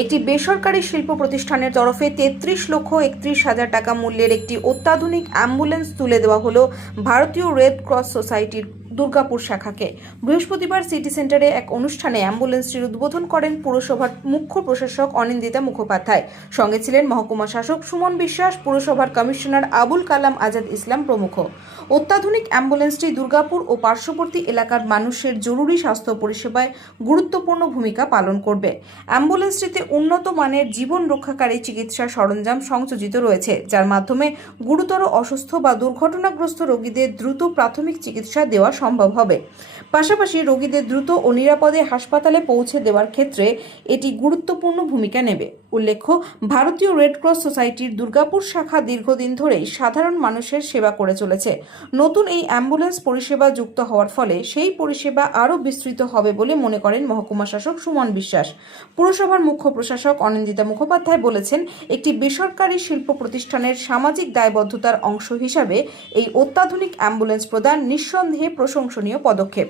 একটি বেসরকারি শিল্প প্রতিষ্ঠানের তরফে 33,31,000 টাকা মূল্যের একটি অত্যাধুনিক অ্যাম্বুলেন্স তুলে দেওয়া হলো ভারতীয় রেড ক্রস সোসাইটির দুর্গাপুর শাখাকে। বৃহস্পতিবার সিটি সেন্টারে এক অনুষ্ঠানে অ্যাম্বুলেন্সটির উদ্বোধন করেন পুরসভার মুখ্য প্রশাসক অনিন্দিতা মুখোপাধ্যায়। সঙ্গে ছিলেন মহকুমা শাসক সুমন বিশ্বাস, পুরসভার কমিশনার আবুল কালাম আজাদ ইসলাম প্রমুখ। অত্যাধুনিক অ্যাম্বুলেন্সটি দুর্গাপুর ও পার্শ্ববর্তী এলাকার মানুষের জরুরি স্বাস্থ্য পরিষেবায় গুরুত্বপূর্ণ ভূমিকা পালন করবে। অ্যাম্বুলেন্সটিতে উন্নত মানের জীবন রক্ষাকারী চিকিৎসা সরঞ্জাম সংযোজিত রয়েছে, যার মাধ্যমে গুরুতর অসুস্থ বা দুর্ঘটনাগ্রস্ত রোগীদের দ্রুত প্রাথমিক চিকিৎসা দেওয়া সম্ভব হবে। পাশাপাশি রোগীদের দ্রুত ও নিরাপদে হাসপাতালে পৌঁছে দেওয়ার ক্ষেত্রে এটি গুরুত্বপূর্ণ ভূমিকা নেবে। উল্লেখ্য, ভারতীয় রেড ক্রস সোসাইটির দুর্গাপুর শাখা দীর্ঘদিন ধরেই সাধারণ মানুষের সেবা করে চলেছে। নতুন এই অ্যাম্বুলেন্স পরিষেবা যুক্ত হওয়ার ফলে সেই পরিষেবা আরও বিস্তৃত হবে বলে মনে করেন মহকুমা শাসক সুমন বিশ্বাস। পুরসভার মুখ্য প্রশাসক অনিন্দিতা মুখোপাধ্যায় বলেছেন, একটি বেসরকারি শিল্প প্রতিষ্ঠানের সামাজিক দায়বদ্ধতার অংশ হিসাবে এই অত্যাধুনিক অ্যাম্বুলেন্স প্রদান নিঃসন্দেহে প্রশংসনীয় পদক্ষেপ।